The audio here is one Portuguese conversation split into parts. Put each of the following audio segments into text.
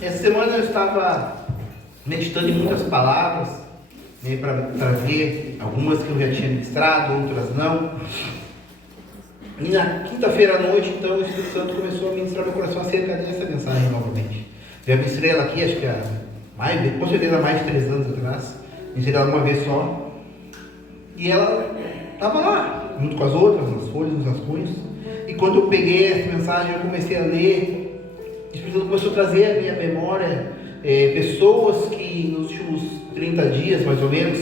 Essa semana eu estava meditando em muitas palavras, né, para ver algumas que eu já tinha ministrado, outras não. E na quinta-feira à noite, então, o Espírito Santo começou a ministrar meu coração acerca dessa mensagem novamente. Já ministrei ela aqui, acho que com certeza há mais de 3 anos atrás. Ministrei ela uma vez só. E ela estava lá, junto com as outras, nas folhas, nos rascunhos. E quando eu peguei essa mensagem, eu comecei a ler. O Espírito Santo começou a trazer à minha memória pessoas que nos últimos 30 dias, mais ou menos,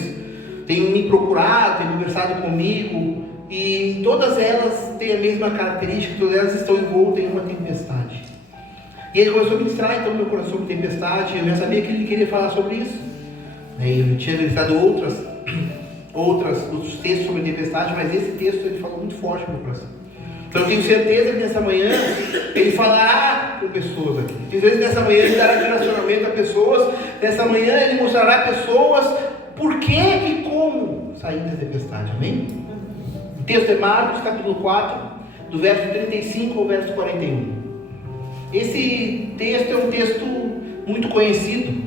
têm me procurado, têm conversado comigo, e todas elas têm a mesma característica, todas elas estão envoltas em uma tempestade. E ele começou a ministrar, então, meu coração de tempestade. Eu já sabia que ele queria falar sobre isso. Eu tinha ministrado outros textos sobre tempestade, mas esse texto ele falou muito forte no meu coração. Então eu tenho certeza que nessa manhã ele falará com pessoas aqui. Tenho certeza que nessa manhã ele dará direcionamento a pessoas. Nessa manhã ele mostrará a pessoas por que e como sair da tempestade. Amém? O texto é Marcos capítulo 4, do verso 35 ao verso 41. Esse texto é um texto muito conhecido,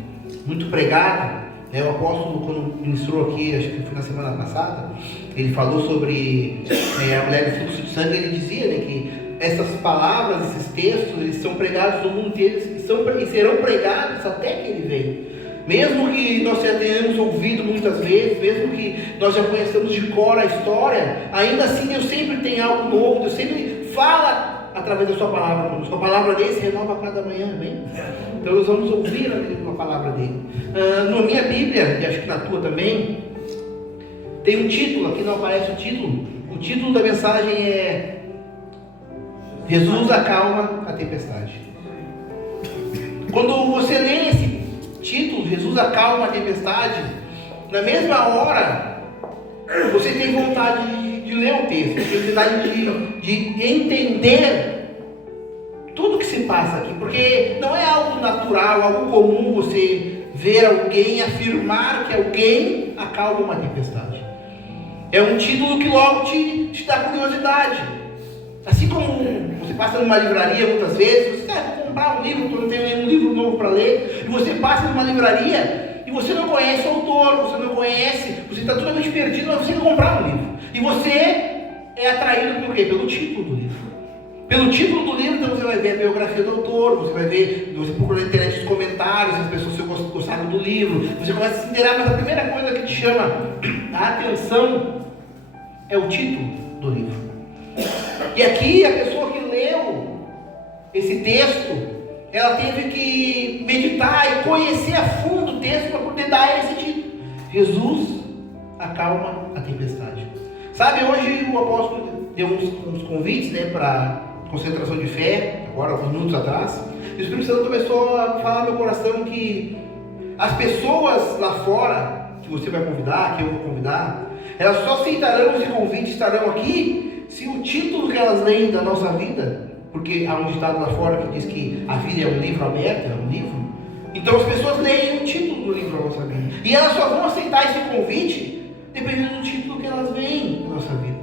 muito pregado. O apóstolo, quando ministrou aqui, acho que foi na semana passada, ele falou sobre a mulher do fluxo de sangue. Ele dizia, que essas palavras, esses textos, eles são pregados no mundo inteiro e serão pregados até que ele venha. Mesmo que nós já tenhamos ouvido muitas vezes, mesmo que nós já conheçamos de cor a história, ainda assim Deus sempre tem algo novo, Deus sempre fala através da sua palavra. A sua palavra dele se renova a cada manhã, amém? Então nós vamos ouvir a palavra dele. Na minha Bíblia, e acho que na tua também, tem um título, aqui não aparece o título. O título da mensagem é Jesus acalma a tempestade. Quando você lê esse título, Jesus acalma a tempestade, na mesma hora você tem vontade de ler o texto, tem vontade de entender tudo que se passa aqui, porque não é algo natural, algo comum você ver alguém afirmar que alguém acalma uma tempestade. É um título que logo te dá curiosidade. Assim como você passa numa livraria muitas vezes, você vou comprar um livro, eu não tenho nenhum livro novo para ler, e você passa numa livraria e você não conhece o autor, você não conhece, você está totalmente perdido, mas você quer comprar um livro. E você é atraído pelo quê? Pelo título do livro. Pelo título do livro, então você vai ver a biografia do autor, você procura na internet os comentários, as pessoas gostaram do livro, você começa a se inteirar, mas a primeira coisa que te chama a atenção é o título do livro. E aqui a pessoa que leu esse texto, ela teve que meditar e conhecer a fundo o texto para poder dar esse título. Jesus acalma a tempestade. Sabe, hoje o apóstolo deu uns convites, para concentração de fé, agora alguns minutos atrás, e o Espírito Santo começou a falar no meu coração que as pessoas lá fora, que você vai convidar, que eu vou convidar, elas só aceitarão esse convite, estarão aqui, se o título que elas leem da nossa vida, porque há um ditado lá fora que diz que a vida é um livro aberto, é um livro, então as pessoas leem o título do livro da nossa vida, e elas só vão aceitar esse convite dependendo do título que elas veem da nossa vida.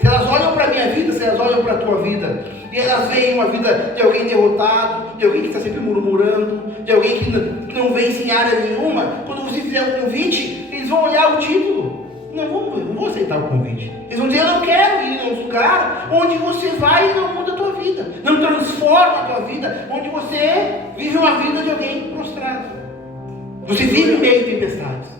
Se elas olham para a minha vida, se elas olham para a tua vida, e elas veem uma vida de alguém derrotado, de alguém que está sempre murmurando, de alguém que não vence em área nenhuma, quando você fizer um convite, eles vão olhar o título, não vou aceitar o convite. Eles vão dizer, eu não quero ir a um lugar onde você vai e não muda a tua vida, não transforma a tua vida, onde você vive uma vida de alguém prostrado. Você vive em meio a tempestades.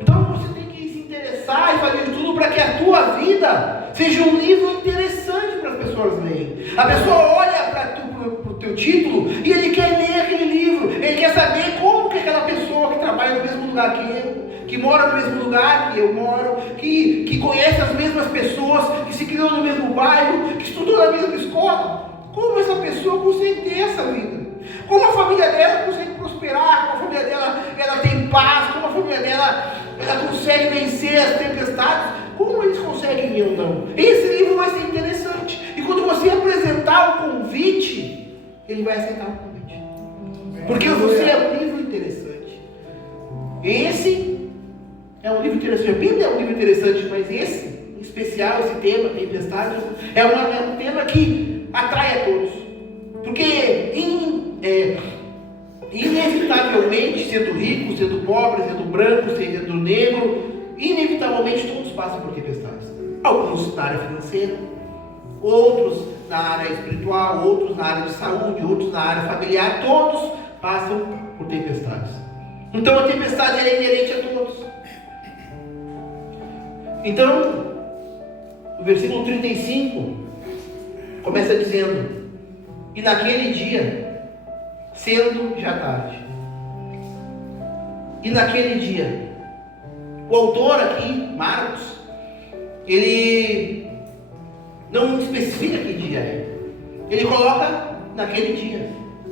Então você tem que se interessar e fazer tudo para que a tua vida seja um livro interessante para as pessoas lerem. A pessoa olha para o teu título e ele quer ler aquele livro. Ele quer saber como que aquela pessoa que trabalha no mesmo lugar que eu, que mora no mesmo lugar que eu moro, que conhece as mesmas pessoas, que se criou no mesmo bairro, que estudou na mesma escola, como essa pessoa consegue ter essa vida? Como a família dela consegue prosperar? Como a família dela ela tem paz? Como a família dela ela consegue vencer as tempestades? Como eles conseguem e eu não? Esse livro vai ser interessante. E quando você apresentar o convite, ele vai aceitar o convite. Porque você é um livro interessante. Esse é um livro interessante. A Bíblia é um livro interessante, mas esse, em especial, esse tema, tempestade, é um tema que atrai a todos. Porque inevitavelmente, sendo rico, sendo pobre, sendo branco, sendo negro, inevitavelmente todos passam por tempestades. Alguns na área financeira, outros na área espiritual, outros na área de saúde, outros na área familiar, todos passam por tempestades. Então a tempestade é inerente a todos. Então, o versículo 35 começa dizendo: e naquele dia, sendo já tarde. E naquele dia, o autor aqui, Marcos, ele não especifica que dia é. Ele coloca naquele dia.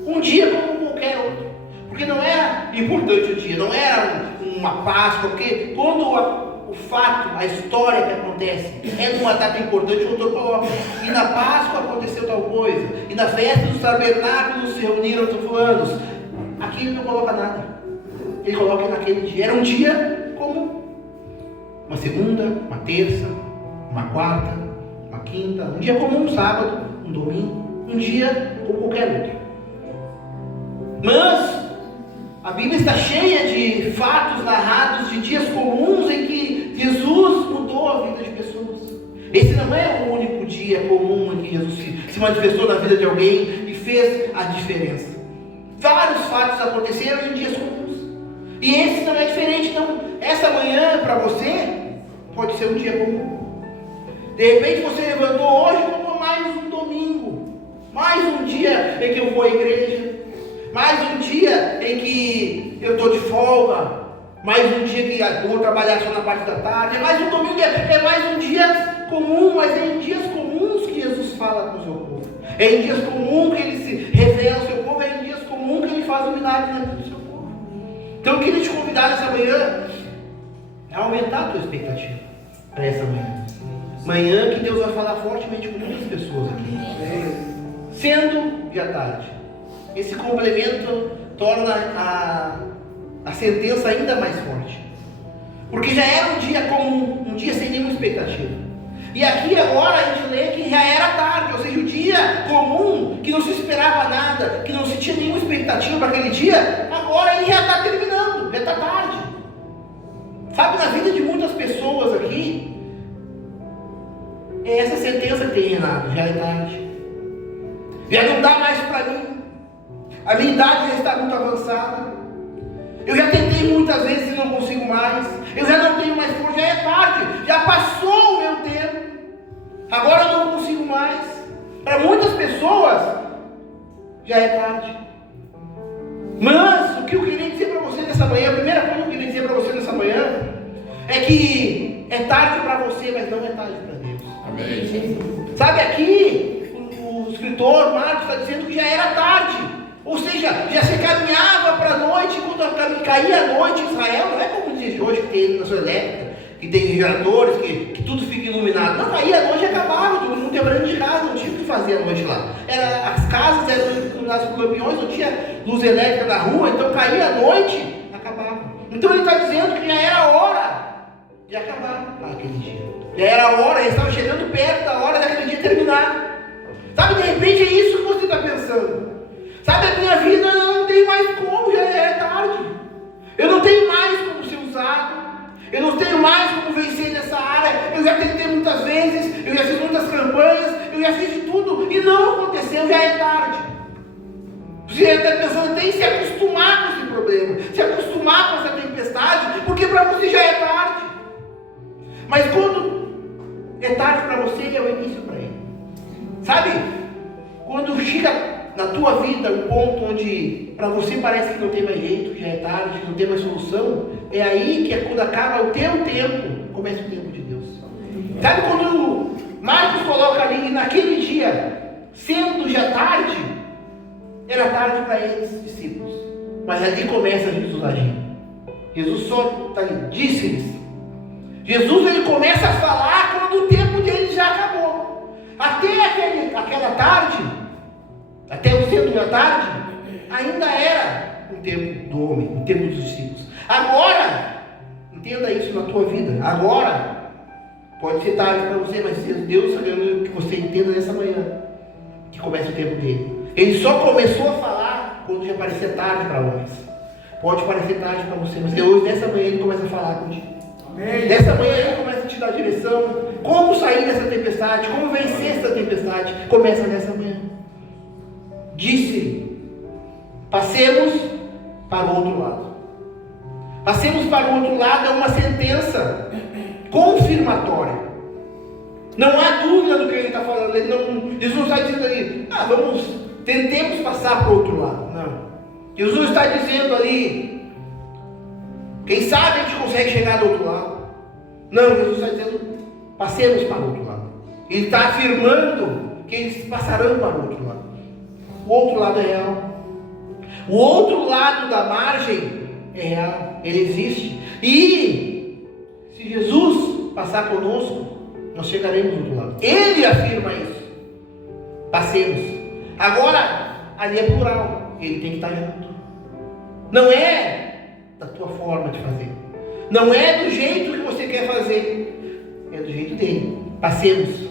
Um dia como qualquer outro. Porque não era importante o dia, não era uma Páscoa, porque quando o fato, a história que acontece é numa data importante, o autor coloca: e na Páscoa aconteceu tal coisa, e na festa dos tabernáculos se reuniram fulano. Aqui ele não coloca nada. Ele coloca naquele dia. Era um dia comum. Uma segunda, uma terça, uma quarta, uma quinta, um dia comum, um sábado, um domingo, um dia como qualquer outro. Mas a Bíblia está cheia de fatos narrados de dias comuns em que Jesus mudou a vida de pessoas. Esse não é o único dia comum em que Jesus se manifestou na vida de alguém e fez a diferença. Vários fatos aconteceram em dias comuns. E esse não é diferente, não. Essa manhã, para você, pode ser um dia comum. De repente você levantou hoje como mais um domingo, mais um dia em que eu vou à igreja, mais um dia em que eu estou de folga, mais um dia que eu vou trabalhar só na parte da tarde, é mais um domingo, é mais um dia comum, mas é em dias comuns que Jesus fala com o seu povo. É em dias comuns que ele se revela ao seu povo, é em dias comuns que ele faz o milagre na vida do seu povo. Então eu queria te convidar nessa manhã a aumentar a tua expectativa para essa manhã. Manhã que Deus vai falar fortemente com muitas pessoas aqui. Sendo já tarde. Esse complemento torna a sentença ainda mais forte. Porque já era um dia comum, um dia sem nenhuma expectativa. E aqui agora a gente lê que já era tarde, ou seja, o dia comum, que não se esperava nada, que não se tinha nenhuma expectativa para aquele dia, agora ele já está terminando, já está tarde. Sabe, na vida de muitas pessoas aqui, é essa sentença que tem, Renato, já é tarde. Já não dá mais para mim. A minha idade já está muito avançada. Eu já tentei muitas vezes e não consigo mais. Eu já não tenho mais força, já é tarde. Já passou o meu tempo. Agora eu não consigo mais. Para muitas pessoas, já é tarde. Mas o que eu queria dizer para você nessa manhã, a primeira coisa que eu queria dizer para você nessa manhã, é que é tarde para você, mas não é tarde para Deus. Amém. Sabe, aqui o escritor Marcos está dizendo que já era tarde. Ou seja, já se caminhava para a noite, quando caía a noite em Israel, não é como diz hoje que tem iluminação elétrica, que tem geradores, que tudo fica iluminado. Não, caía a noite e acabava, todo mundo quebrando de casa, não tinha o que fazer a noite lá. As casas eram iluminadas por lampiões, não tinha luz elétrica na rua, então caía a noite, acabava. Então ele está dizendo que já era hora de acabar aquele dia. Já era a hora, ele estava chegando perto da hora daquele dia terminar. Sabe, de repente é isso que você está pensando. Sabe, a minha vida eu não tenho mais como, já é tarde. Eu não tenho mais como ser usado. Eu não tenho mais como vencer nessa área. Eu já tentei muitas vezes, eu já fiz muitas campanhas, eu já fiz de tudo e não aconteceu, já é tarde. Você está pensando, tem que se acostumar com esse problema, se acostumar com essa tempestade, porque para você já é tarde. Mas quando é tarde para você, é o início para ele. Sabe, quando chega na tua vida um ponto onde para você parece que não tem mais jeito, já é tarde, que não tem mais solução, é aí que é quando acaba o teu tempo, começa o tempo de Deus. Sabe, quando Marcos coloca ali, naquele dia, sendo já tarde, era tarde para eles, discípulos. Mas ali começa Jesus agindo. Jesus só está ali, disse-lhes. Jesus ele começa a falar quando o tempo dele já acabou. Até aquela tarde, até o cedo da tarde, ainda era o tempo do homem, o tempo dos discípulos. Agora, entenda isso na tua vida. Agora, pode ser tarde para você, mas Deus está querendo que você entenda nessa manhã que começa o tempo dele. Ele só começou a falar quando já parecia tarde para homens. Pode parecer tarde para você, mas hoje, nessa manhã, Ele começa a falar contigo. Amém. Nessa manhã Ele começa a te dar direção. Como sair dessa tempestade, como vencer essa tempestade, começa nessa manhã. Disse: passemos para o outro lado. Passemos para o outro lado é uma sentença confirmatória. Não há dúvida do que ele está falando. Jesus não está dizendo ali, tentemos passar para o outro lado. Não. Jesus está dizendo ali, quem sabe a gente consegue chegar do outro lado. Não, Jesus está dizendo, passemos para o outro lado. Ele está afirmando que eles passarão para o outro lado. O outro lado é real. O outro lado da margem é real. Ele existe. E se Jesus passar conosco, nós chegaremos do outro lado. Ele afirma isso. Passemos. Agora, ali é plural. Ele tem que estar junto. Não é da tua forma de fazer. Não é do jeito que você quer fazer. É do jeito dele. Passemos.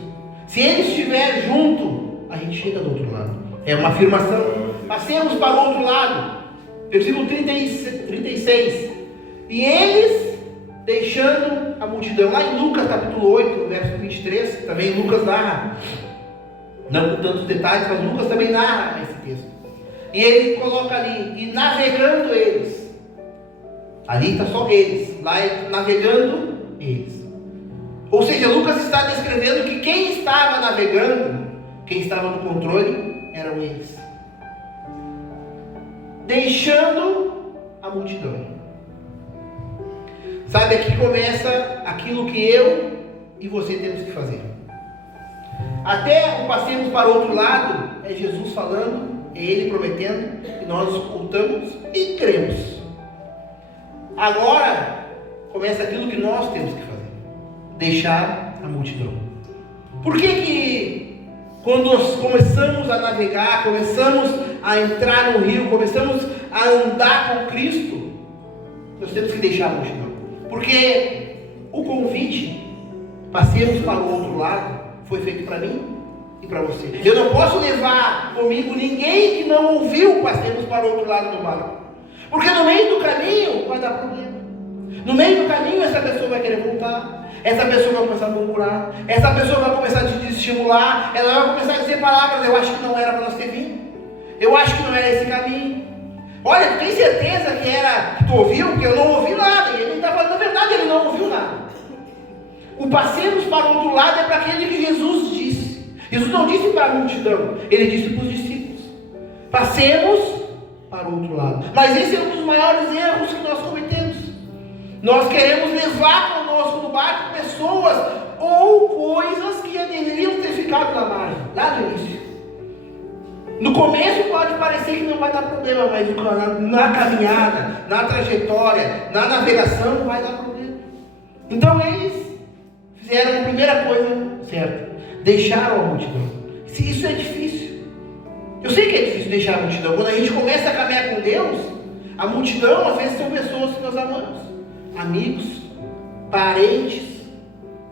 Se ele estiver junto, a gente chega do outro lado. É uma afirmação. Passemos para o outro lado. Versículo 36. E eles, deixando a multidão, lá em Lucas capítulo 8, verso 23, também Lucas narra, não com tantos detalhes, mas Lucas também narra esse texto. E ele coloca ali, e navegando eles, ali está só eles, lá é navegando eles. Ou seja, Lucas está descrevendo que quem estava navegando, quem estava no controle, eram eles. Deixando a multidão. Sabe, aqui começa aquilo que eu e você temos que fazer. Até o passemos para o outro lado, é Jesus falando, é Ele prometendo, e nós escutamos e cremos. Agora, começa aquilo que nós temos que fazer. Deixar a multidão. Por que quando nós começamos a navegar, começamos a entrar no rio, começamos a andar com Cristo, nós temos que deixar a multidão? Porque o convite, passemos para o outro lado, foi feito para mim e para você. Eu não posso levar comigo ninguém que não ouviu passemos para o outro lado do barco. Porque no meio do caminho vai dar problema. No meio do caminho essa pessoa vai querer voltar. Essa pessoa vai começar a murmurar. Essa pessoa vai começar a te desestimular. Ela vai começar a dizer palavras, eu acho que não era para nós ter vindo. Eu acho que não era esse caminho. Olha, tu tem certeza que era que tu ouviu? Porque eu não ouvi nada. E ele está falando a verdade, ele não ouviu nada. O passemos para o outro lado é para aquele que Jesus disse. Jesus não disse para a multidão, ele disse para os discípulos. Passemos para o outro lado. Mas esse é um dos maiores erros que nós cometemos. Nós queremos levar conosco no barco pessoas ou coisas que já deveriam ter ficado na margem, lá no início. No começo pode parecer que não vai dar problema, mas na caminhada, na trajetória, na navegação vai dar problema. Então eles fizeram a primeira coisa certa, deixaram a multidão. Isso é difícil. Eu sei que é difícil deixar a multidão. Quando a gente começa a caminhar com Deus, a multidão às vezes são pessoas que nós amamos, amigos, parentes,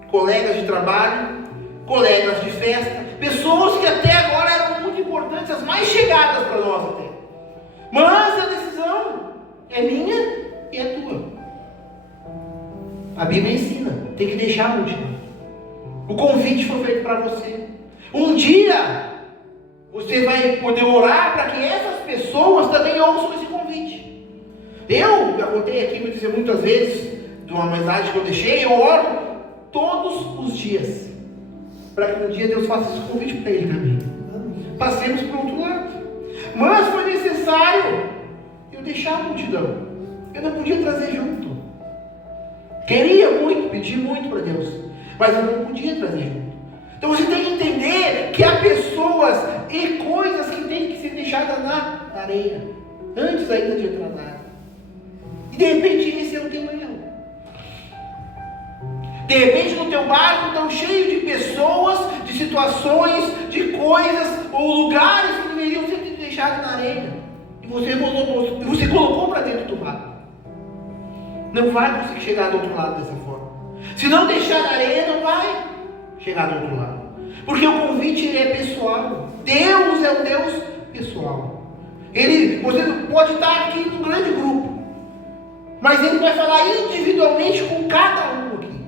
colegas de trabalho, colegas de festa, pessoas que até agora eram muito importantes, as mais chegadas para nós até. Mas a decisão é minha e é tua. A Bíblia ensina, tem que deixar a multidão. O convite foi feito para você. Um dia você vai poder orar para que essas pessoas também ouçam esse convite. Eu já contei aqui muitas vezes de uma mensagem que eu deixei. Eu oro todos os dias para que um dia Deus faça esse convite para ele também. Passemos para o outro lado. Mas foi necessário eu deixar a multidão. Eu não podia trazer junto. Queria muito, pedi muito para Deus, mas eu não podia trazer junto. Então você tem que entender que há pessoas e coisas que têm que ser deixadas na areia, antes ainda de entrar na água. E de repente esse é o teu erro. De repente no teu barco estão cheios de pessoas, de situações, de coisas ou lugares que deveriam ser deixados na areia. E você colocou para dentro do barco. Não vai conseguir chegar do outro lado dessa forma. Se não deixar na areia, não vai chegar do outro lado. Porque o convite é pessoal. Deus é um Deus pessoal. Você pode estar aqui num grande grupo, Mas Ele vai falar individualmente com cada um aqui.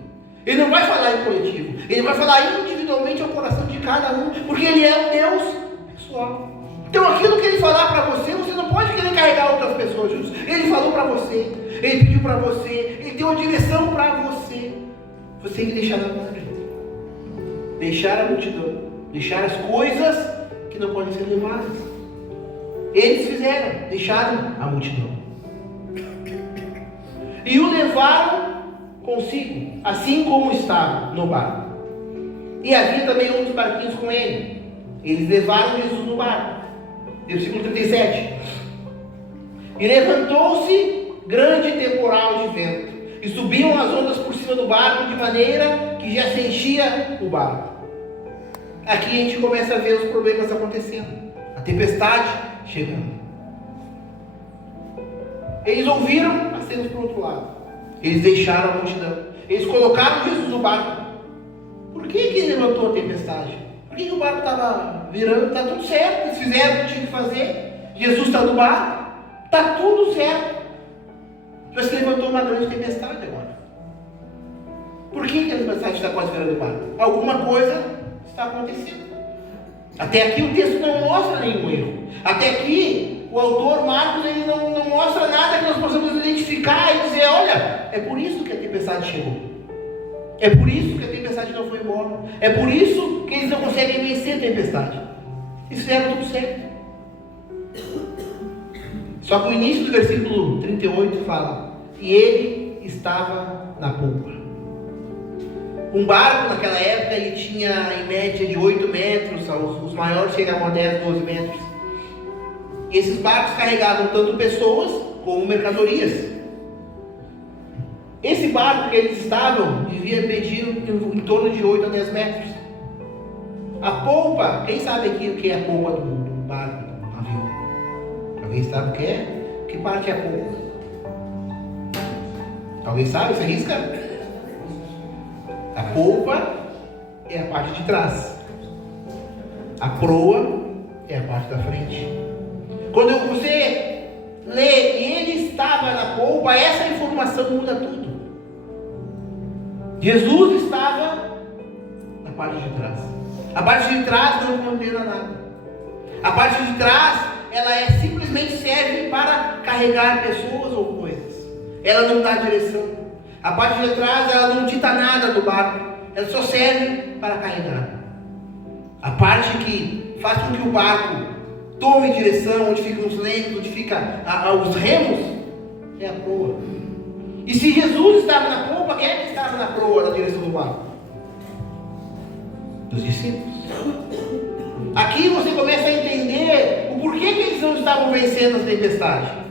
Ele não vai falar em coletivo. Ele vai falar individualmente ao coração de cada um, porque Ele é um Deus pessoal. Então aquilo que Ele falar para você, você não pode querer carregar outras pessoas juntos. Ele falou para você, Ele pediu para você, Ele deu a direção para você. Você tem que deixar na mão dele. Deixar a multidão, deixar as coisas que não podem ser levadas. Eles fizeram, deixaram a multidão. E o levaram consigo, assim como estava no barco. E havia também outros barquinhos com ele. Eles levaram Jesus no barco. Versículo 37. E levantou-se grande temporal de vento, e subiam as ondas por cima do barco, de maneira que já se enchia o barco. Aqui a gente começa a ver os problemas acontecendo. A tempestade chegando. Eles ouviram as cenas para o outro lado. Eles deixaram a multidão. Eles colocaram Jesus no barco. Por que ele levantou a tempestade? Por que o barco estava virando? Está tudo certo. Eles fizeram o que tinham que fazer. Jesus está no barco. Está tudo certo. Mas que levantou uma grande tempestade agora. Por que a tempestade está quase virando o barco? Alguma coisa está acontecendo. Até aqui o texto não mostra nenhum erro. Até aqui o autor Marcos ele não mostra nada que nós possamos identificar e dizer, olha, é por isso que a tempestade chegou. É por isso que a tempestade não foi embora. É por isso que eles não conseguem vencer a tempestade. Eles fizeram tudo certo. Só que o início do versículo 38 fala, e ele estava na polpa. Um barco naquela época ele tinha em média de 8 metros, os maiores chegavam a 10, 12 metros. E esses barcos carregavam tanto pessoas como mercadorias. Esse barco que eles estavam devia medir em torno de 8 a 10 metros. A polpa, quem sabe aqui o que é a polpa do barco, do navio? Alguém sabe o que é? Que parte é a polpa? Alguém sabe? Você arrisca? A polpa é a parte de trás. A proa é a parte da frente. Quando você lê que ele estava na polpa, essa informação muda tudo. Jesus estava na parte de trás. A parte de trás não condena nada. A parte de trás, ela simplesmente serve para carregar pessoas ou coisas. Ela não dá direção. A parte de trás, ela não dita nada do barco. Ela só serve para carregar. A parte que faz com que o barco tome direção, onde ficam os lemos, onde ficam os remos, é a proa. E se Jesus estava na polpa, quem é que estava na proa, na direção do barco? Os discípulos. Aqui você começa a entender o porquê que eles não estavam vencendo a tempestade.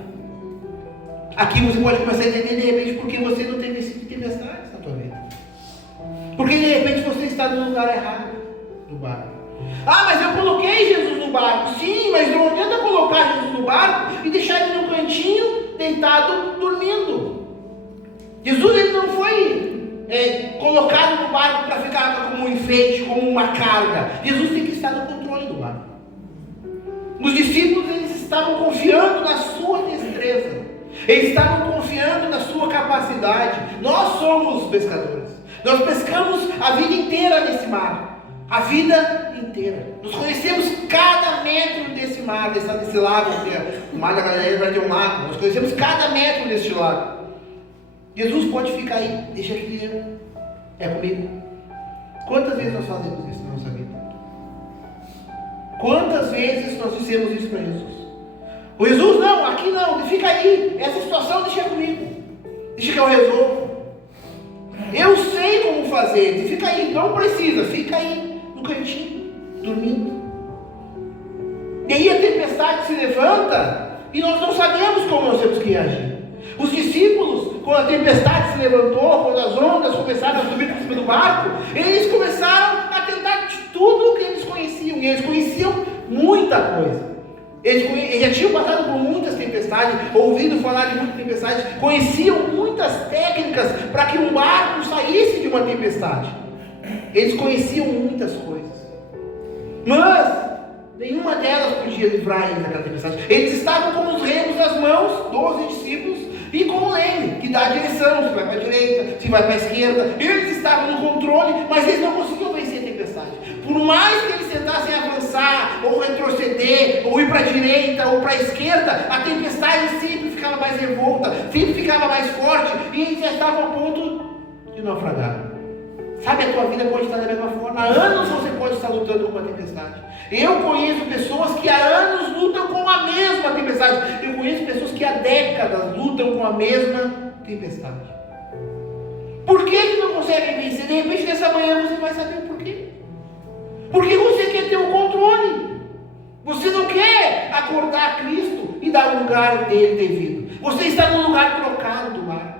Aqui você pode começar a entender de repente porque você não tem vencido tempestades na tua vida. Porque de repente você está no lugar errado do barco. Ah, mas eu coloquei Jesus no barco. Sim, mas não adianta colocar Jesus no barco e deixar ele no cantinho, deitado, dormindo. Jesus ele não foi colocado no barco para ficar como um enfeite, como uma carga. Jesus tem que estar no controle do barco. Os discípulos eles estavam confiando na sua destreza. Eles estavam confiando na sua capacidade. Nós somos pescadores. Nós pescamos a vida inteira nesse mar. A vida inteira. Nós conhecemos cada metro desse mar, desse lago. O mar da Galileia é um lago. Nós conhecemos cada metro deste lago. Jesus pode ficar aí. Deixa aqui. É comigo. Quantas vezes nós fazemos isso na nossa vida? Quantas vezes nós dissemos isso para Jesus? O Jesus, não, aqui não, fica aí. Essa situação deixa comigo. Deixa que eu resolvo. Eu sei como fazer. Fica aí, não precisa, fica aí no cantinho, dormindo. E aí a tempestade se levanta e nós não sabemos como nós temos que reagir. Os discípulos, quando a tempestade se levantou, quando as ondas começaram a subir por cima do barco, eles começaram a tentar de tudo o que eles conheciam. E eles conheciam muita coisa. Eles já tinham passado por muitas tempestades, ouvido falar de muitas tempestades, conheciam muitas técnicas para que um barco saísse de uma tempestade. Eles conheciam muitas coisas, mas nenhuma delas podia livrar eles daquela tempestade. Eles estavam com os remos nas mãos, 12 discípulos, E com o leme, que dá a direção, se vai para a direita, se vai para a esquerda. Eles estavam no controle, mas eles não conseguiam vencer a tempestade. Por mais que eles tentassem avançar, ou retroceder, ou ir para a direita, ou para a esquerda, a tempestade sempre ficava mais revolta, sempre ficava mais forte, e eles já estavam a ponto de naufragar. Sabe, a tua vida pode estar da mesma forma. Há anos você pode estar lutando com uma tempestade. Eu conheço pessoas que há anos lutam com a mesma tempestade. Eu conheço pessoas que há décadas lutam com a mesma tempestade. Por que não conseguem vencer? De repente, nessa manhã, você vai saber o porquê. Porque você quer ter o controle. Você não quer acordar Cristo e dar o lugar dele devido. Você está no lugar trocado do mar.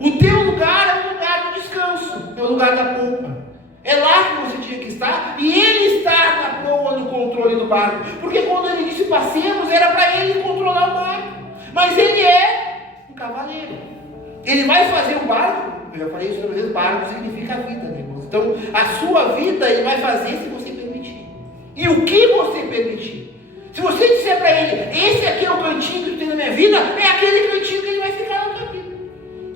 O teu lugar é o lugar do descanso, é o lugar da polpa. É lá que você tinha que estar, e ele está na proa, no controle do barco. Porque quando ele disse passemos, era para ele controlar o barco. Mas ele é um cavaleiro. Ele vai fazer o barco, eu já falei isso outra vez, barco significa vida, né, irmãos? Então, a sua vida ele vai fazer se você permitir. E o que você permitir? Se você disser para ele, esse aqui é o cantinho que tem na minha vida, é aquele cantinho que ele vai ficar na tua vida.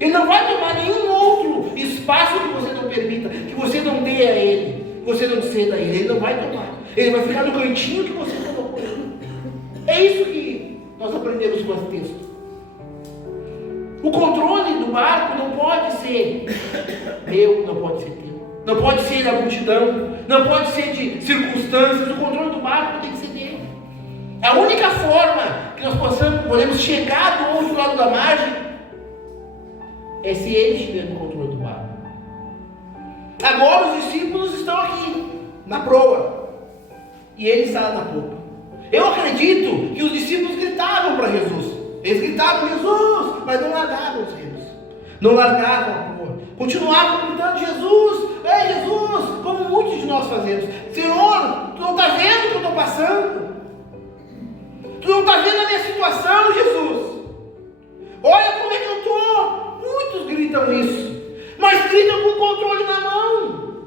Ele não vai tomar nenhum outro espaço que você não permita, que você não dê a ele, que você não ceda a ele. Ele não vai tomar. Ele vai ficar no cantinho que você colocou. É isso que nós aprendemos com esse texto. O controle do barco não pode ser meu, não pode ser teu. Não pode ser da multidão, não pode ser de circunstâncias. O controle do barco tem que ser dele. A única forma que nós podemos chegar do outro lado da margem é se ele estiver no controle do barco. Agora os discípulos estão aqui, na proa, e ele está lá na popa. Eu acredito que os discípulos gritavam para Jesus. Eles gritavam, Jesus, mas não largavam os remos. Não largavam a proa. Continuavam gritando, Jesus, ei Jesus, como muitos de nós fazemos. Senhor, tu não está vendo o que eu estou passando? Tu não está vendo a minha situação, Jesus? Olha como é que eu estou. Muitos gritam isso, mas gritam com o controle na mão.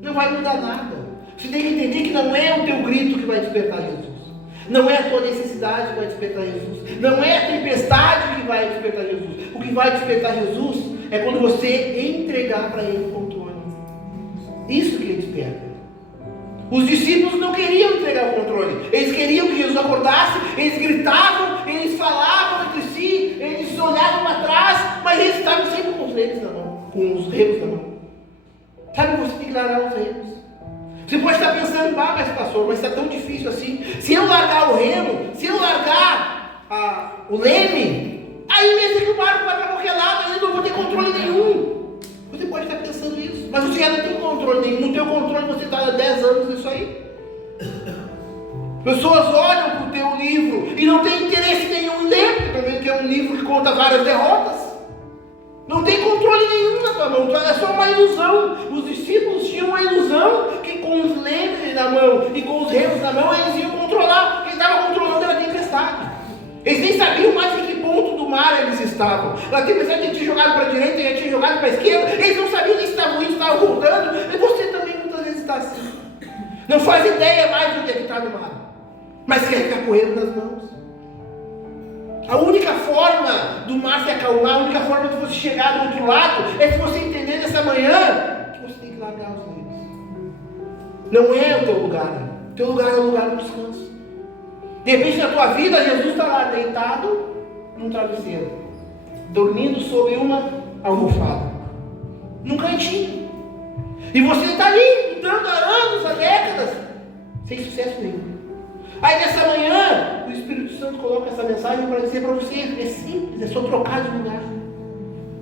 Não vai mudar nada. Você tem que entender que não é o teu grito que vai despertar Jesus. Não é a tua necessidade que vai despertar Jesus. Não é a tempestade que vai despertar Jesus. O que vai despertar Jesus é quando você entregar para ele o controle. Isso que ele desperta. Os discípulos não queriam entregar o controle. Eles queriam que Jesus acordasse. Eles gritavam, eles falavam entre si, eles olhavam para trás, mas eles estavam sempre com os remos na mão, com os remos na mão. Sabe, você tem que largar os remos. Você pode estar pensando, mas pastor, mas está tão difícil assim. Se eu largar o remo, se eu largar o leme, aí mesmo que o barco vai para qualquer lado, eu não vou ter controle nenhum. Você pode estar pensando isso, mas você já não tem controle nenhum. No teu controle você está há 10 anos nisso aí. Pessoas olham para o teu livro e não tem interesse nenhum em ler, porque também que é um livro que conta várias derrotas. Não tem controle nenhum na tua mão, é só uma ilusão. Os discípulos tinham uma ilusão que com os lemes na mão e com os remos na mão eles iam controlar, eles estavam controlando a tempestade. Eles nem sabiam mais em que ponto do mar eles estavam. A tempestade já tinha jogado para a direita, já tinha jogado para a esquerda, eles não sabiam nem se estavam indo, estavam voltando. E você também muitas vezes está assim. Não faz ideia mais do que está no mar, mas quer ficar correndo nas mãos. A única forma do mar se acalmar, a única forma de você chegar do outro lado, é se você entender nessa manhã que você tem que largar os livros. Não é o teu lugar. O teu lugar é o lugar do descanso. De repente na tua vida, Jesus está lá deitado num travesseiro, dormindo sobre uma almofada, num cantinho. E você está ali, lutando há anos, há décadas, sem sucesso nenhum. Aí nessa manhã, o Espírito Santo coloca essa mensagem para dizer para você, é simples, é só trocar de lugar.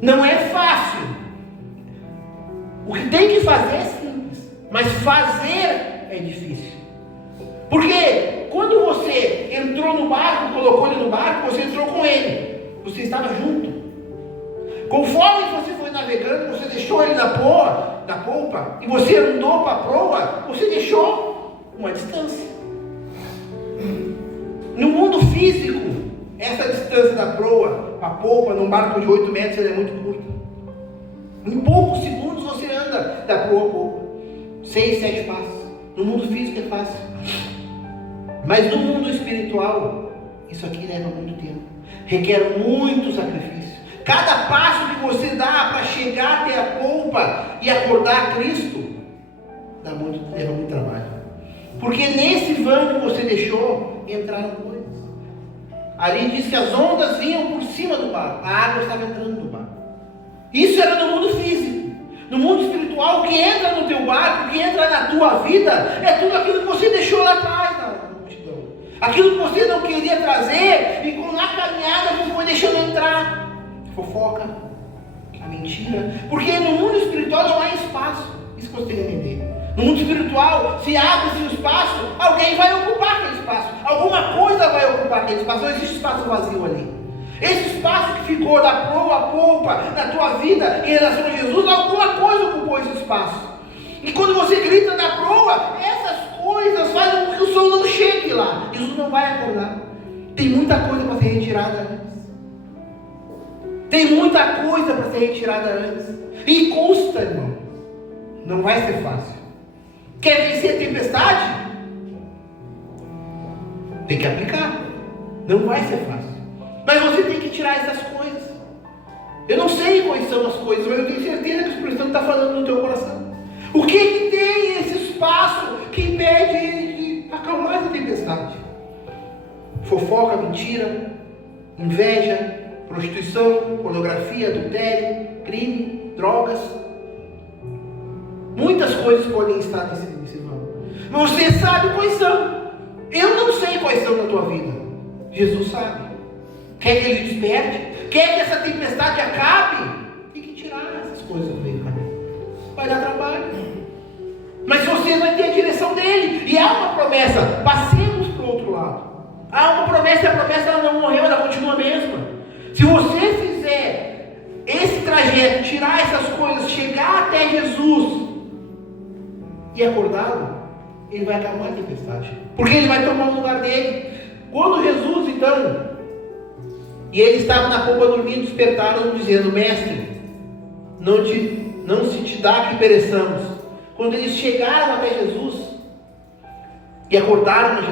Não é fácil. O que tem que fazer é simples, mas fazer é difícil. Porque quando você entrou no barco, colocou ele no barco, você entrou com ele. Você estava junto. Conforme você foi navegando, você deixou ele na polpa, e você andou para a proa, você deixou uma distância. No mundo físico, essa distância da proa, a polpa, num barco de 8 metros, ela é muito curta. Em poucos segundos você anda da proa a polpa. 6, 7 passos. No mundo físico é fácil. Mas no mundo espiritual, Isso aqui leva muito tempo, requer muito sacrifício. Cada passo que você dá para chegar até a polpa e acordar Cristo, leva muito trabalho. Porque nesse vão que você deixou, entraram coisas. Ali diz que as ondas vinham por cima do barco, a água estava entrando no barco. Isso era no mundo físico. No mundo espiritual, o que entra no teu barco, o que entra na tua vida, é tudo aquilo que você deixou lá atrás na multidão. Aquilo que você não queria trazer, e na caminhada você foi deixando entrar. Fofoca, a mentira. Porque no mundo espiritual não há espaço. Isso que você tem que entender. No mundo espiritual, se abre-se o espaço, alguém vai ocupar aquele espaço. Alguma coisa vai ocupar aquele espaço. Não existe espaço vazio ali. Esse espaço que ficou da proa a polpa na tua vida em relação a Jesus, alguma coisa ocupou esse espaço. E quando você grita da proa, essas coisas fazem com que o som não chegue lá. Jesus não vai acordar. Tem muita coisa para ser retirada antes. Tem muita coisa para ser retirada antes. E custa, irmão. Não vai ser fácil. Quer vencer a tempestade? Tem que aplicar. Não vai ser fácil. Mas você tem que tirar essas coisas. Eu não sei quais são as coisas, mas eu tenho certeza que o Espírito Santo está falando no teu coração. O que tem esse espaço que impede ele de acalmar essa tempestade? Fofoca, mentira, inveja, prostituição, pornografia, adultério, crime, drogas. Muitas coisas podem estar nesse vão. Mas você sabe quais são. Eu não sei quais são na tua vida. Jesus sabe. Quer que ele desperte? Quer que essa tempestade acabe? Tem que tirar essas coisas do meio do caminho. Vai dar trabalho. Mas você vai ter a direção dele. E há uma promessa. Passemos para o outro lado. Há uma promessa. E a promessa ela não morreu, ela continua a mesma. Se você fizer esse trajeto, tirar essas coisas, chegar até Jesus e acordá-lo, ele vai acalmar a tempestade. Porque ele vai tomar o lugar dele. Quando Jesus, então... E ele estava na polpa dormindo, despertaram, dizendo: Mestre, não se te dá que pereçamos. Quando eles chegaram até Jesus e acordaram a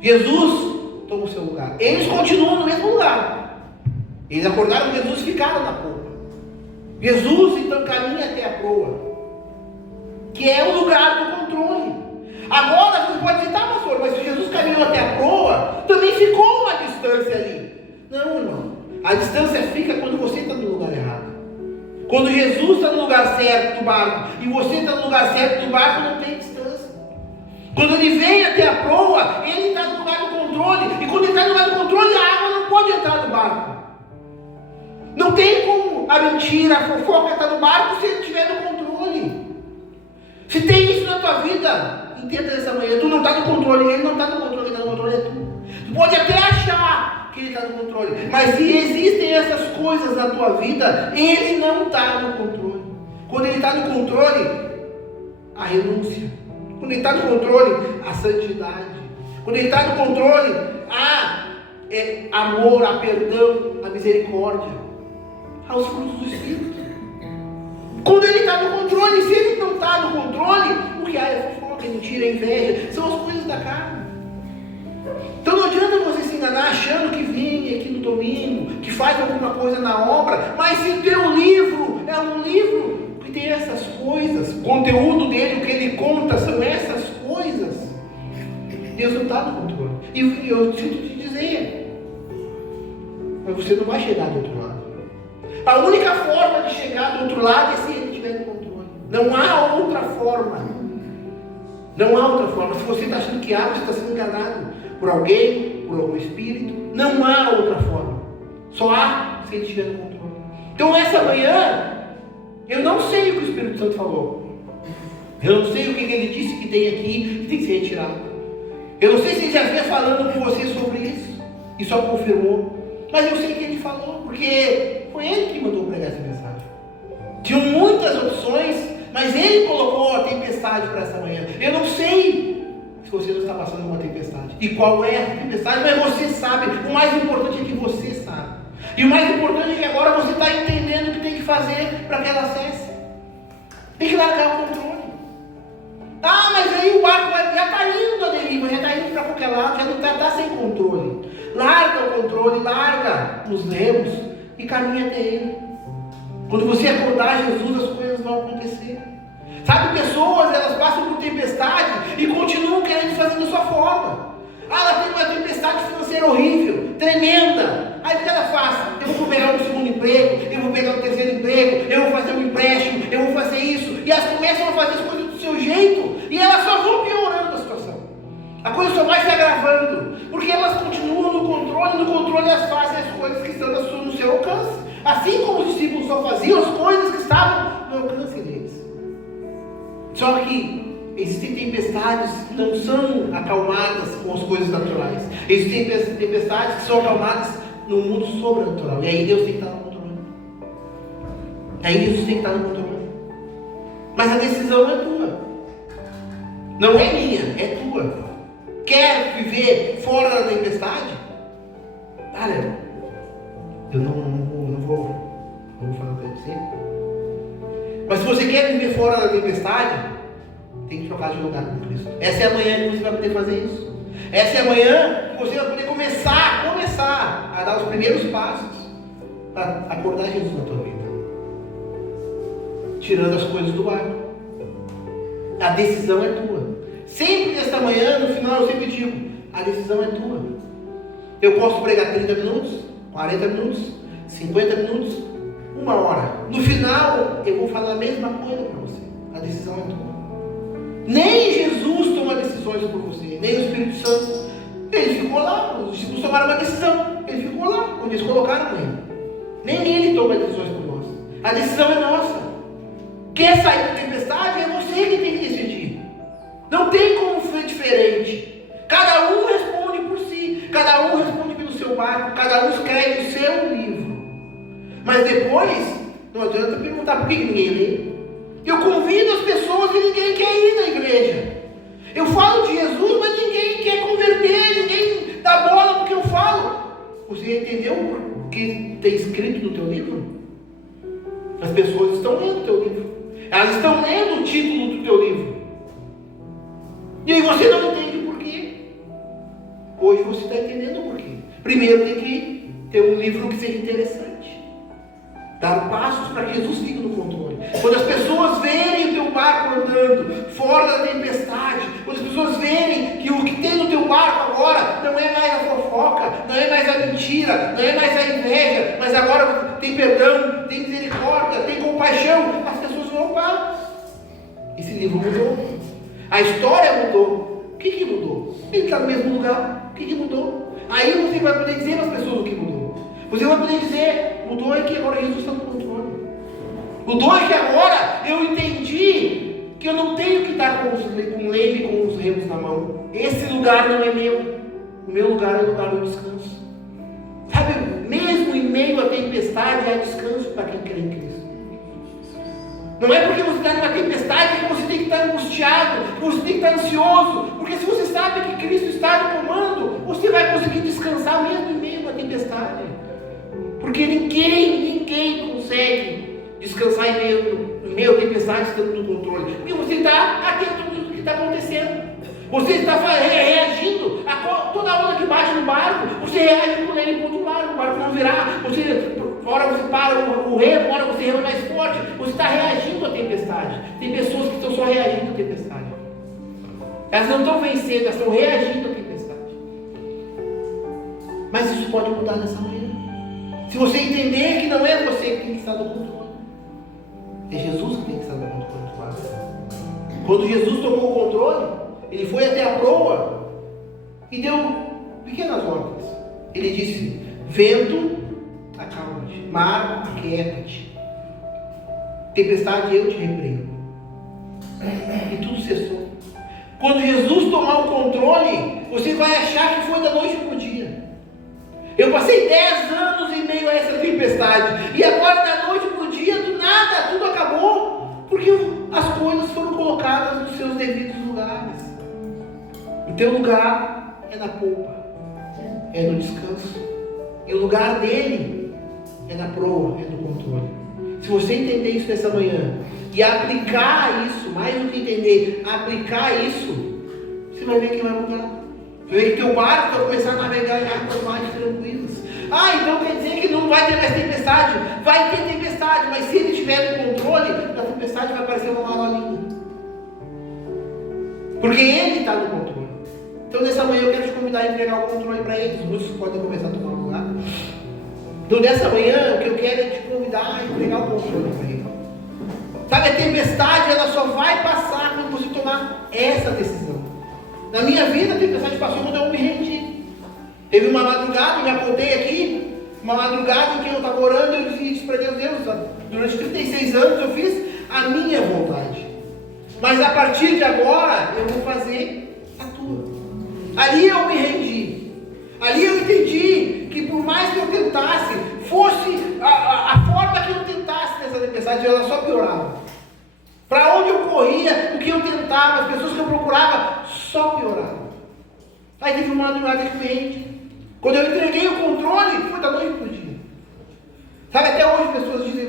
Jesus toma o seu lugar. Eles continuam no mesmo lugar. Eles acordaram Jesus e ficaram na polpa. Jesus então caminha até a proa, que é o lugar do controle. Agora você pode dizer: tá, pastor, mas se Jesus caminhou até a proa, também ficou uma distância ali. Não, irmão. A distância fica quando você está no lugar errado. Quando Jesus está no lugar certo do barco e você está no lugar certo do barco, não tem distância. Quando ele vem até a proa, ele está no lugar do controle. E quando ele está no lugar do controle, a água não pode entrar no barco. Não tem como a mentira, a fofoca estar no barco se ele estiver no controle. Se tem isso na tua vida, entenda nessa manhã: tu não está no controle, ele não está no controle, quem está no controle é tu. Tu pode até achar que ele está no controle, mas se existem essas coisas na tua vida, ele não está no controle. Quando ele está no controle, a renúncia. Quando ele está no controle, a santidade. Quando ele está no controle, há amor, há perdão, a misericórdia, há os frutos do Espírito. Quando ele está no controle, se ele não está no controle, o que há é fofoca, mentira, inveja, são as coisas da carne. Então não adianta você se enganar achando que vem aqui no domingo, que faz alguma coisa na obra, mas se o teu livro é um livro que tem essas coisas, o conteúdo dele, o que ele conta são essas coisas, Deus não está no controle. E eu sinto te dizer, mas você não vai chegar do outro lado. A única forma de chegar do outro lado é se ele estiver no controle. Não há outra forma. Não há outra forma. Se você está achando que há, você está sendo enganado por alguém, por algum espírito. Não há outra forma. Só há se ele estiver no controle. Então essa manhã, eu não sei o que o Espírito Santo falou. Eu não sei o que ele disse que tem aqui, que tem que ser retirado. Eu não sei se ele já vinha falando com você sobre isso e só confirmou. Mas eu sei que ele falou, porque foi ele que mandou pregar essa mensagem. Tinham muitas opções, mas ele colocou a tempestade para essa manhã. Eu não sei se você não está passando uma tempestade e qual é a tempestade, mas você sabe. O mais importante é que você sabe. E o mais importante é que agora você está entendendo o que tem que fazer para que ela cesse. Tem que largar o controle. Ah, mas aí o barco já está indo à deriva, já está indo para qualquer lado, já não está sem controle. larga o controle, larga os remos e caminha até Ele. Quando você acordar Jesus, as coisas vão acontecer. Sabe, pessoas, elas passam por tempestade e continuam querendo fazer da sua forma. Ela tem uma tempestade financeira horrível, tremenda. Aí o que ela faz? Eu vou pegar um segundo emprego, eu vou pegar um terceiro emprego, eu vou fazer um empréstimo, eu vou fazer isso. E elas começam a fazer as coisas do seu jeito e elas só vão piorando a situação. A coisa só vai se agravando, porque elas continuam no controle elas fazem as coisas que estão no seu alcance. Assim como os discípulos só faziam as coisas que estavam no alcance deles. Só que existem tempestades que não são acalmadas com as coisas naturais. Existem tempestades que são acalmadas no mundo sobrenatural. E aí Deus tem que estar no controle. Aí Jesus tem que estar no controle. Mas a decisão é tua. Não é minha, é tua. Quer viver fora da tempestade? Olha, eu não vou falar para você. Mas se você quer viver fora da tempestade, tem que trocar de lugar com Cristo. Essa é a manhã que você vai poder fazer isso. Essa é a manhã que você vai poder começar a dar os primeiros passos para acordar Jesus na tua vida. Tirando as coisas do barco. A decisão é tua. Sempre nesta manhã, no final, eu sempre digo, a decisão é tua. Eu posso pregar 30 minutos, 40 minutos, 50 minutos, 1 hora. No final, eu vou falar a mesma coisa para você. A decisão é tua. Nem Jesus toma decisões por você, nem o Espírito Santo. Ele ficou lá, os discípulos tomaram uma decisão. Ele ficou lá, onde eles colocaram ele. Nem ele toma decisões por nós. A decisão é nossa. Quer sair da tempestade? É você que tem que decidir. Não tem como ser diferente. Cada um responde por si. Cada um responde pelo seu barco. Cada um escreve o seu livro. Mas depois, não adianta perguntar por que ninguém lê. Eu convido as pessoas e ninguém quer ir na igreja. Eu falo de Jesus, mas ninguém quer converter, ninguém dá bola no que eu falo. Você entendeu o que tem escrito no teu livro? As pessoas estão lendo o teu livro. Elas estão lendo o título do teu livro. E aí você não entende o porquê. Hoje você está entendendo o porquê. Primeiro tem que ter um livro que seja interessante. Dar passos para que Jesus fique no controle. Quando as pessoas verem o teu barco andando fora da tempestade, quando as pessoas verem que o que tem no teu barco agora não é mais a fofoca, não é mais a mentira, não é mais a inveja, mas agora tem perdão, tem misericórdia, tem compaixão, as pessoas vão para. Esse livro mudou. A história mudou. O que mudou? Ele está no mesmo lugar. O que mudou? Aí você vai poder dizer às pessoas o que mudou. Você vai poder dizer, mudou é que agora Jesus está no controle. Mudou é que agora eu entendi que eu não tenho que estar com um leme com os remos na mão. Esse lugar não é meu. O meu lugar é o lugar do descanso. Sabe, mesmo em meio à tempestade, há descanso para quem crê em Cristo. Não é porque você está numa tempestade que você tem que estar angustiado, que você tem que estar ansioso. Porque se você sabe que Cristo está no comando, você vai conseguir descansar mesmo em meio à tempestade. Porque ninguém consegue descansar em meio à tempestade estando no controle. Porque você está atento a tudo que está acontecendo. Você está reagindo a toda onda que bate no barco. Você reage com ele para o outro lado, o barco não virar. Hora você para o remo, hora você rema mais forte. Você está reagindo à tempestade. Tem pessoas que estão só reagindo à tempestade. Elas não estão vencendo, elas estão reagindo à tempestade. Mas isso pode mudar nessa manhã. Se você entender que não é você que tem que estar no controle, é Jesus que tem que estar no controle do barco. Quando Jesus tomou o controle, ele foi até a proa e deu pequenas ordens. Ele disse: vento, acalma-te, mar, aquieta-te, tempestade, eu te repreendo. E tudo cessou. Quando Jesus tomar o controle, você vai achar que foi da noite para o dia. Eu passei 10 anos em meio a essa tempestade, e agora da noite para o dia, do nada, tudo acabou, porque as coisas foram colocadas nos seus devidos lugares. O teu lugar é na polpa, é no descanso, e o lugar dele é na proa, é no controle. Se você entender isso nessa manhã e aplicar isso, mais do que entender, aplicar isso, você vai ver que vai mudar. Você vai ver que teu barco vai começar a navegar em águas mais não vai ter mais tempestade. Vai ter tempestade, mas se ele estiver no controle, a tempestade vai parecer uma marolinha. Porque ele está no controle. Então nessa manhã eu quero te convidar a entregar o controle para eles. Os músicos podem começar a tomar um lugar. Então nessa manhã o que eu quero é te convidar a entregar o controle para eles. Sabe, a tempestade ela só vai passar quando você tomar essa decisão. Na minha vida a tempestade passou quando eu me rendi. Teve uma madrugada, já contei aqui, uma madrugada em que eu estava orando e eu disse para Deus, durante 36 anos eu fiz a minha vontade. Mas a partir de agora eu vou fazer a tua. Ali eu me rendi. Ali eu entendi que por mais que eu tentasse, fosse a forma que eu tentasse nessa tempestade, ela só piorava. Para onde eu corria, o que eu tentava, as pessoas que eu procurava, só pioravam. Aí teve uma madrugada que eu me rendi. Quando eu entreguei o controle, foi da noite para o dia. Sabe, até hoje as pessoas dizem,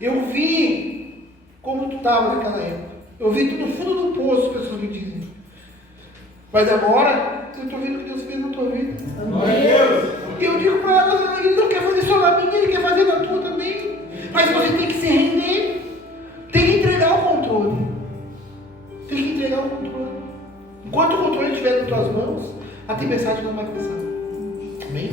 eu vi como tu estava naquela época. Eu vi tu no fundo do poço, as pessoas me dizem. Mas agora, eu estou vendo o que Deus fez na tua vida. E eu digo para ela, ele não quer fazer só na minha, ele quer fazer na tua também. Mas você tem que se render. Tem que entregar o controle. Tem que entregar o controle. Enquanto o controle estiver nas tuas mãos, a tempestade não vai passar. Amém?